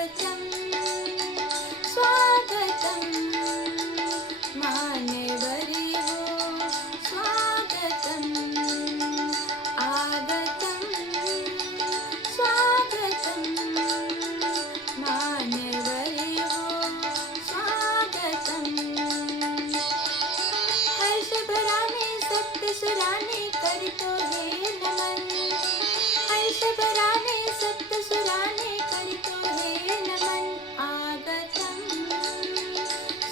स्वागतं स्वागतं मान्यवर्यो स्वागतं आगतं स्वागतं मान्यवर्यो स्वागतं हर्षभराने सप्तसुराने करतो हे नमन हर्षभराने सप्तसुराने करतो हे नमन आगतं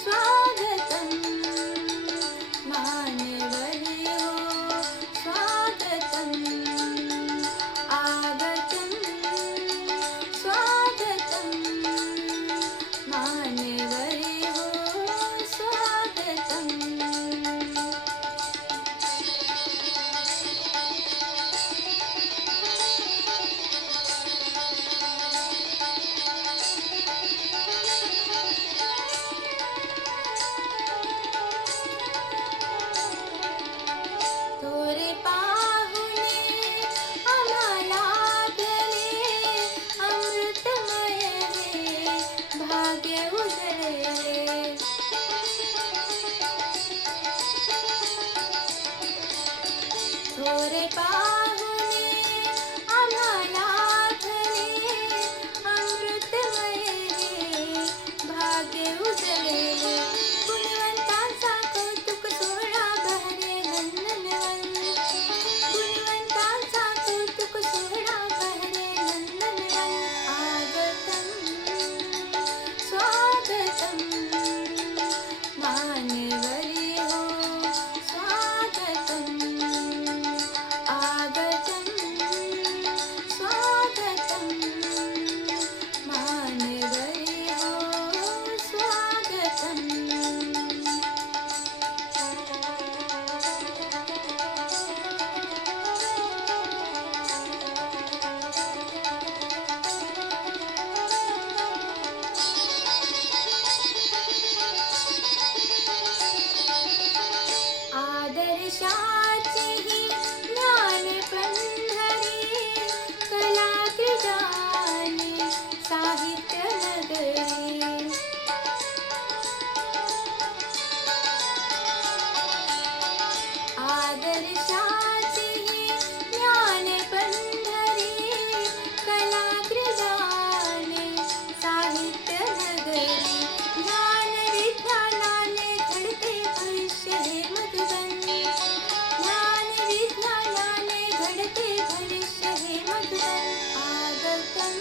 स्वागतं मान्यवर्यो स्वागतं आगतं स्वागतं मान्यवर्यो स्वागतं तोरे पाहुणे आम्हाला गले अमृतमय हे भाग्य उजळले तोरे पाहुणे आम्हाला गले अमृतमय हे भाग्य उजळले गुणवंतांचा कौतुक सोहळा बहरे नंदनवन गुणवंतांचा कौतुक सोहळा बहरे नंदनवन आगतं स्वागतं मान्यवर्यो स्वागतं आगतं स्वागतं मान्यवर्यो स्वागतं आदर्शाची ही ज्ञानपंढरी कलाक्रीडानी साहित्य नगरी आदर्शाची ही ज्ञानपंढरी कलाक्रीडानी साहित्य नगरी ज्ञान विज्ञानाने घडते भविष्य हे मधुबन ज्ञान विज्ञानाने घडते भविष्य हे मधुबन आगतं